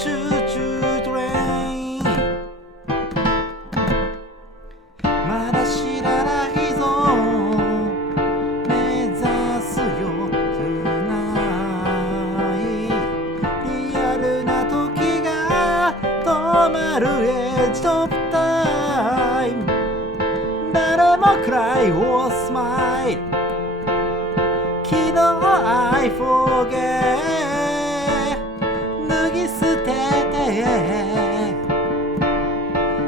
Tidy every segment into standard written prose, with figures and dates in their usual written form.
チューチュートレインまだ知らないぞ目指すよ Tonight リアルな時が止まるエッジオブタイム誰もクライをスマイル昨日 I forget 脱ぎ捨てて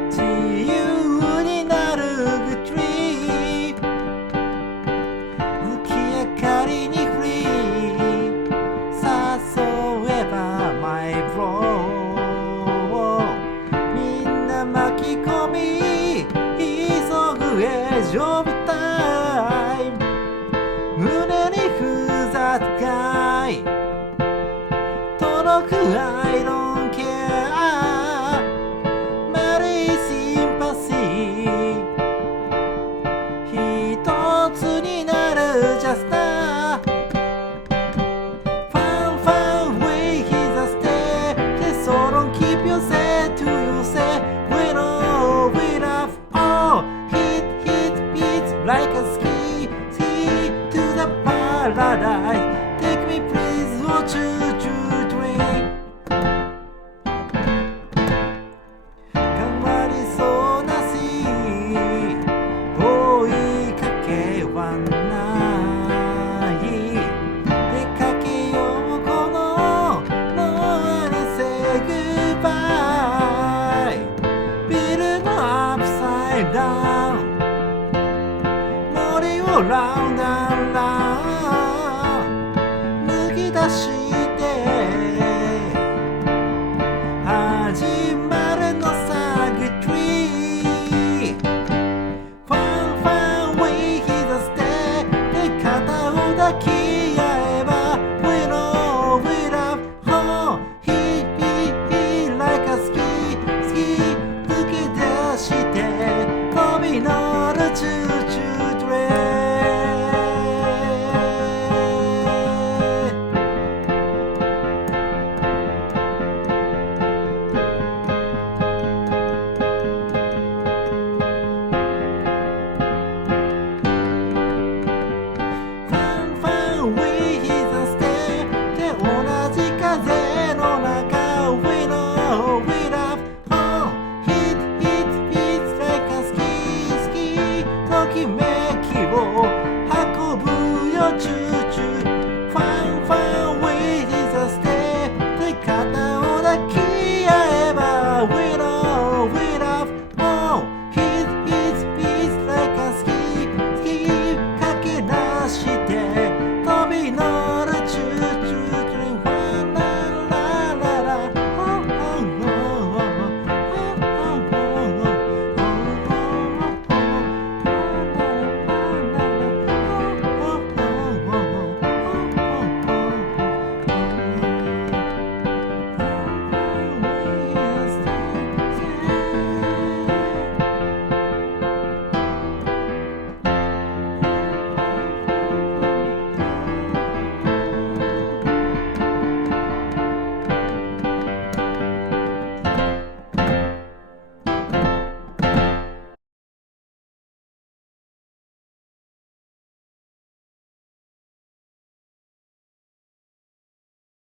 自由になる Good dream 月明かりにフリー誘えば My bro みんな巻き込み急ぐエッジオブタイム胸にふざかい届く I don't care マリーシンパシー一つになる Just a Fun fun way he's a step So long keep yourself to yourself We know we love all Hit beats like a ski to the paradise Take me please oh choo choo train 変わりそうなシーン追いかけはない出かけようこのノアに Say goodbye ビルのアップサイドダウン森をラウンドラウン脱ぎ出して始まるのさ Good tree Fun fun way he's a step で肩を抱き合えば We know we love home He like a ski 抜き出して飛び乗るチューチュートレイン駆け出して